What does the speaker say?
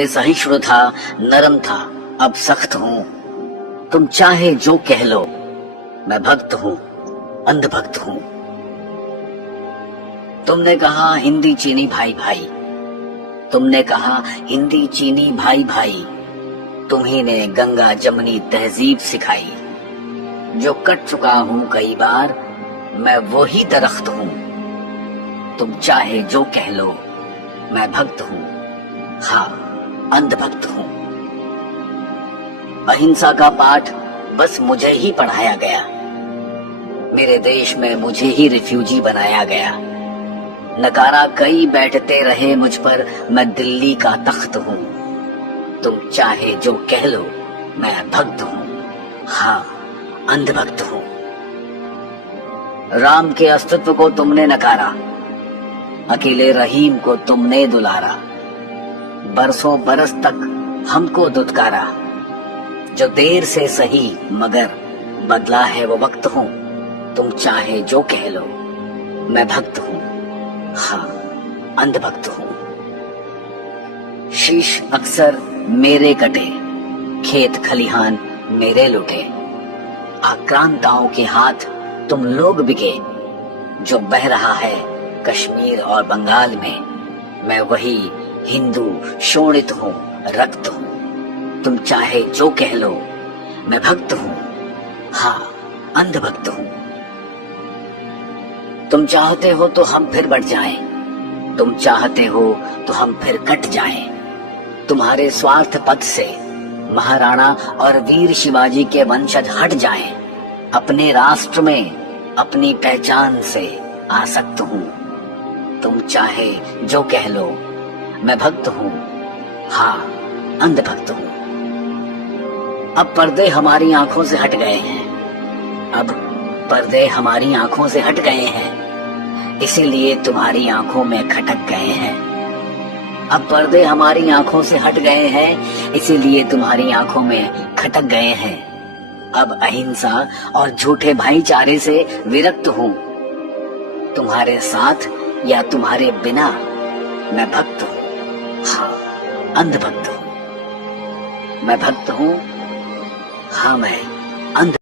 पहले सहिष्णु था, नरम था, अब सख्त हूँ। तुम चाहे जो कह लो, मैं भक्त हूँ, अंधभक्त हूँ। तुमने कहा हिंदी चीनी भाई भाई, तुमने कहा हिंदी चीनी भाई भाई। तुम्ही ने गंगा जमनी तहजीब सिखाई। जो कट चुका हूँ कई बार, मैं वो ही दरख्त हूँ। तुम चाहे जो कह लो, मैं भक्त हूँ, हाँ अंधभक्त हूँ। अहिंसा का पाठ बस मुझे ही पढ़ाया गया। मेरे देश में मुझे ही रिफ्यूजी बनाया गया। नकारा कई बैठते रहे मुझ पर, मैं दिल्ली का तख्त हूँ। तुम चाहे जो कह लो, मैं भक्त हूँ, हाँ अंधभक्त हूँ। राम के अस्तित्व को तुमने नकारा, अकेले रहीम को तुमने दुलारा। बरसों बरस तक हमको दुत्कारा। जो देर से सही मगर बदला है वो वक्त हूँ। तुम चाहे जो कह लो, मैं भक्त हूँ, हाँ अंधभक्त हूँ। शीश अक्सर मेरे कटे, खेत खलिहान मेरे लुटे। आक्रांताओं के हाथ तुम लोग बिके। जो बह रहा है कश्मीर और बंगाल में, मैं वही हिंदू शोणित हूँ, रक्त हूँ। तुम चाहे जो कह लो, मैं भक्त हूँ, हाँ अंधभक्त हूँ। तुम चाहते हो तो हम फिर बढ़ जाएं, तुम चाहते हो तो हम फिर कट जाएं। तुम्हारे स्वार्थ पथ से महाराणा और वीर शिवाजी के वंशज हट जाएं। अपने राष्ट्र में अपनी पहचान से आसक्त हूँ। तुम चाहे जो कह लो, मैं भक्त हूँ, हाँ अंधभक्त हूँ। अब पर्दे हमारी आंखों से हट गए हैं, अब पर्दे हमारी आंखों से हट गए हैं, इसीलिए तुम्हारी आंखों में खटक गए हैं। अब पर्दे हमारी आंखों से हट गए हैं, इसीलिए तुम्हारी आंखों में खटक गए हैं। अब अहिंसा और झूठे भाईचारे से विरक्त हूँ। तुम्हारे साथ या तुम्हारे बिना मैं भक्त हूँ, हाँ अंधभक्त हूँ। मैं भक्त हूँ, हाँ मैं अंध